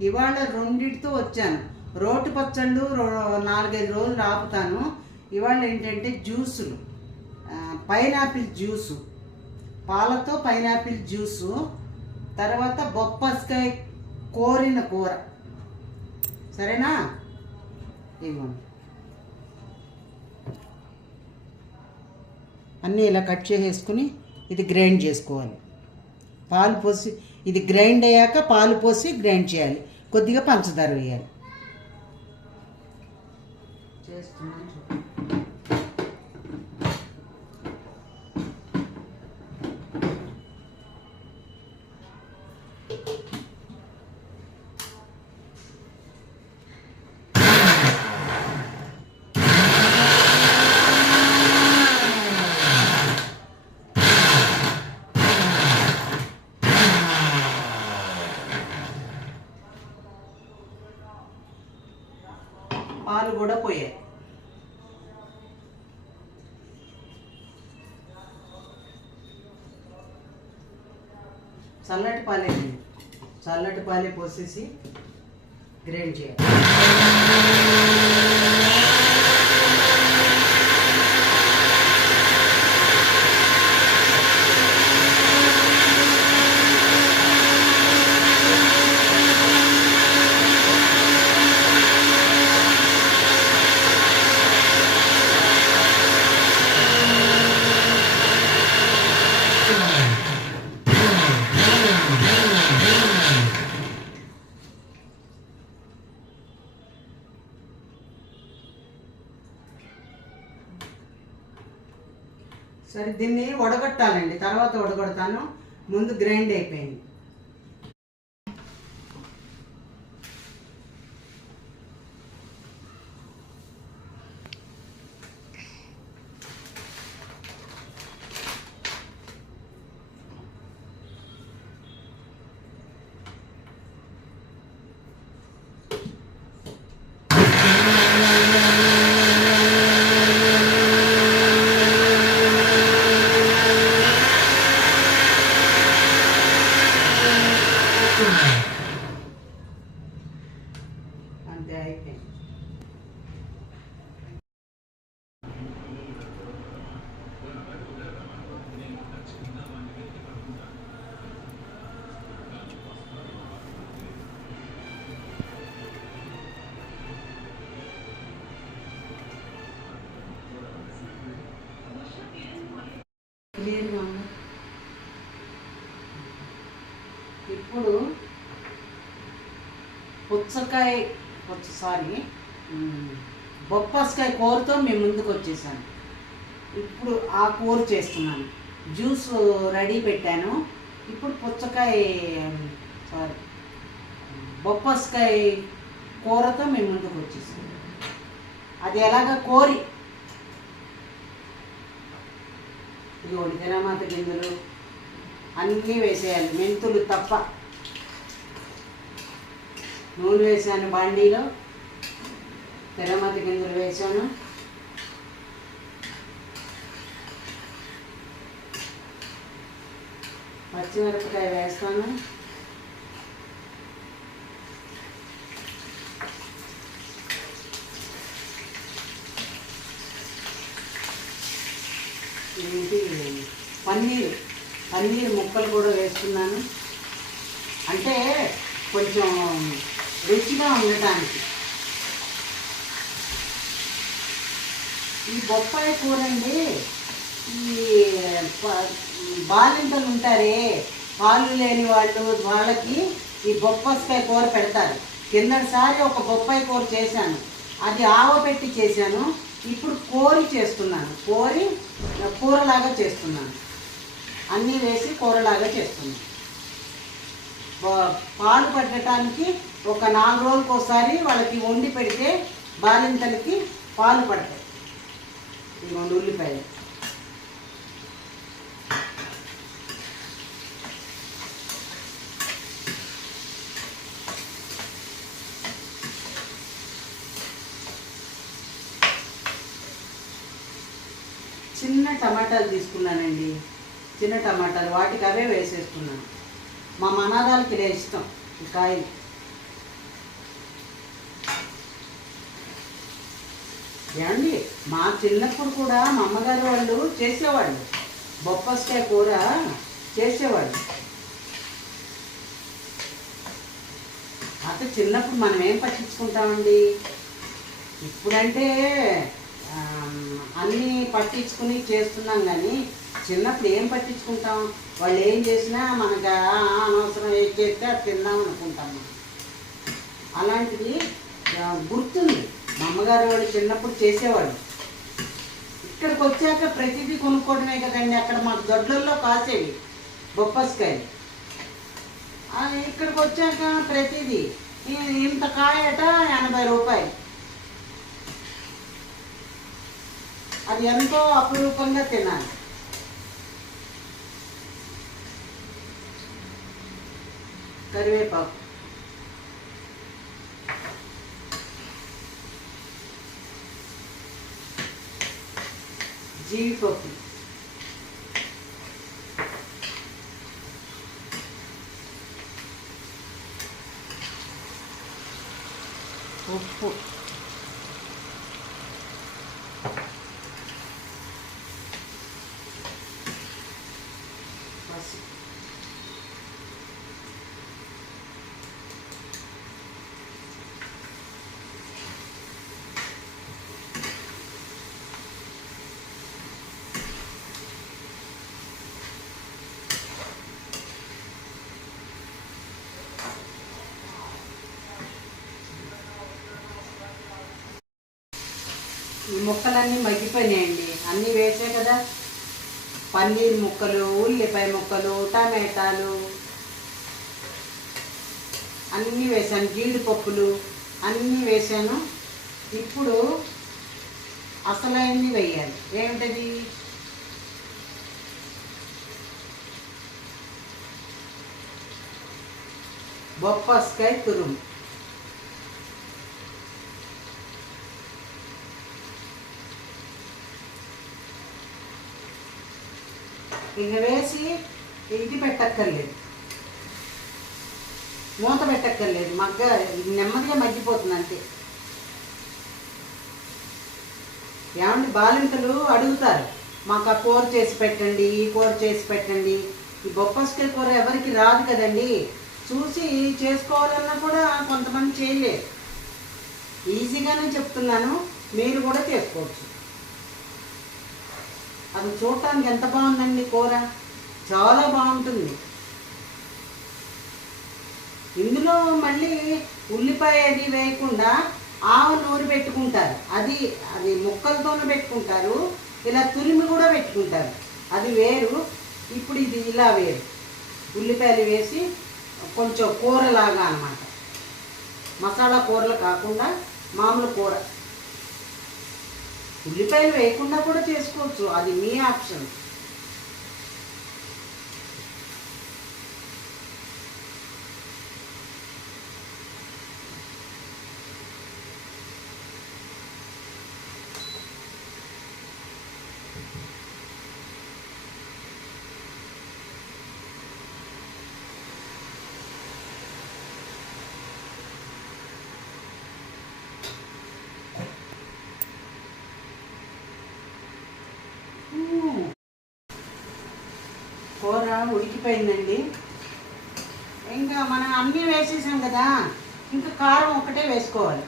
ఇవాళ రెండిటితో వచ్చాను. రోటి పచ్చళ్ళు రో- నాలుగైదు రోజులు ఆపుతాను ఇవాళ ఏంటంటే జ్యూసులు. Pineapple juice. పాలతో పైనాపిల్ జ్యూసు. తర్వాత బొప్పస్కాయ కోరిన కూర. సరేనా? ఇవ్వండి అన్నీ ఇలా కట్ చేసేసుకుని ఇది గ్రైండ్ చేసుకోవాలి. పాలు పోసి ఇది గ్రైండ్ అయ్యాక పాలు పోసి గ్రైండ్ చేయాలి. కొద్దిగా పంచదార వేయాలి. చేస్తున్నాను చల్లటి పాలే చల్లటి పాలే పోసేసి గ్రైండ్ చేయాలి. సరే దీన్ని వడగొట్టాలండి. తర్వాత వడగొడతాను. ముందు గ్రైండ్ అయిపోయింది. అంతే అయిపోయింది. ఇప్పుడు పుచ్చకాయ ఒకసారి సారీ కూరతో మేము ముందుకు వచ్చేసాను. ఇప్పుడు ఆ కూర చేస్తున్నాను. జ్యూస్ రెడీ పెట్టాను. ఇప్పుడు పుచ్చకాయ సారీ బొప్పాస్కాయ కూరతో మేము ముందుకు వచ్చేసాను. అది ఎలాగ కోరి? ఇదిగోండి తెరమాత గింజలు అన్నీ వేసేయాలి. మెంతులు తప్ప. నూనె వేసాను బాండీలో. తెరమతి గింజలు వేసాను పచ్చిమిరపకాయ వేస్తాను. ఏంటి? పన్నీర్. పన్నీర్ ముక్కలు కూడా వేస్తున్నాను. అంటే కొంచెం రుచిగా ఉండటానికి. ఈ బొప్పాయి కూర అండి ఈ బాలింతలు ఉంటారే పాలు లేని వాళ్ళు వాళ్ళకి ఈ బొప్పస్కాయ కూర పెడతారు. కిందటిసారి ఒక బొప్పాయి కూర చేశాను. అది ఆవపెట్టి చేశాను. ఇప్పుడు కోరి చేస్తున్నాను. కోరి కూరలాగా చేస్తున్నాను. అన్నీ వేసి కూరలాగా చేస్తున్నాను. పాలు పట్టడానికి ఒక నాలుగు రోజులకు ఒకసారి వాళ్ళకి వండి పెడితే బాలింతలకి పాలు పడతాయి. ఇదిగోండి ఉల్లిపాయలు. చిన్న టమాటాలు తీసుకున్నానండి. చిన్న టమాటాలు వాటికి అవే వేసేసుకున్నాను మా మనాదాలకి ఇదే ఇష్టం ఈ కాయలు. ఏమండి మా చిన్నప్పుడు కూడా మా అమ్మగారు వాళ్ళు చేసేవాళ్ళు. బొప్పస్కాయ కూర చేసేవాళ్ళు. అక్కడ చిన్నప్పుడు మనం ఏం పట్టించుకుంటామండి? ఇప్పుడంటే అన్నీ పట్టించుకుని చేస్తున్నాం కానీ చిన్నప్పుడు ఏం పట్టించుకుంటాం? వాళ్ళు ఏం చేసినా మనకు అనవసరం ఏం చేస్తే అది తిందాం అనుకుంటాం అలాంటిది గుర్తుంది. మా అమ్మగారు వాళ్ళు చిన్నప్పుడు చేసేవాళ్ళు. ఇక్కడికి వచ్చాక ప్రతిదీ కొనుక్కోవడమే కదండి. అక్కడ మాకు దొడ్లల్లో కాసేవి బొప్పస్కాయలు. ఇక్కడికి వచ్చాక ప్రతిదీ ఇంత కాయట ఎనభై రూపాయలు. అది ఎంతో అపురూపంగా తినాలి. కరివేపాకు జీడిపప్పు ఉప్పు ఈ ముక్కలన్నీ మగ్గిపోయినాయండి. అన్నీ వేసే కదా. పన్నీర్ ముక్కలు ఉల్లిపాయ ముక్కలు టమాటాలు అన్నీ వేసాను. జీడిపప్పులు అన్నీ వేసాను. ఇప్పుడు అసలైనవి వేయాలి. ఏమిటది? బొప్పస్కాయ తురుము. ఇక వేసి ఇది పెట్టక్కర్లేదు. మూత పెట్టక్కర్లేదు. మగ్గ నెమ్మదిగా మగ్గిపోతుంది అంతే ఏమండి బాలింతలు అడుగుతారు మాకు ఆ కూర చేసి పెట్టండి ఈ కూర చేసి పెట్టండి. ఈ బొప్పస్కాయ కూర ఎవరికి రాదు కదండి. చూసి చేసుకోవాలన్నా కూడా కొంతమంది చేయలేరు ఈజీగానే చెప్తున్నాను మీరు కూడా చేసుకోవచ్చు. అది చూడటానికి ఎంత బాగుందండి కూర? చాలా బాగుంటుంది. ఇందులో మళ్ళీ ఉల్లిపాయ అది వేయకుండా ఆవు నూరి పెట్టుకుంటారు. అది అది ముక్కలతోనే పెట్టుకుంటారు. ఇలా తురిమి కూడా పెట్టుకుంటారు. అది వేరు. ఇప్పుడు ఇది ఇలా వేరు. ఉల్లిపాయలు వేసి కొంచెం కూరలాగా అన్నమాట. మసాలా కూరలు కాకుండా మామూలు కూర. ఉల్లిపాయలు వేయకుండా కూడా చేసుకోవచ్చు. అది మీ ఆప్షన్ కూర ఉడికిపోయిందండి. ఇంకా మనం అన్నీ వేసేసాం కదా ఇంకా కారం ఒకటే వేసుకోవాలి.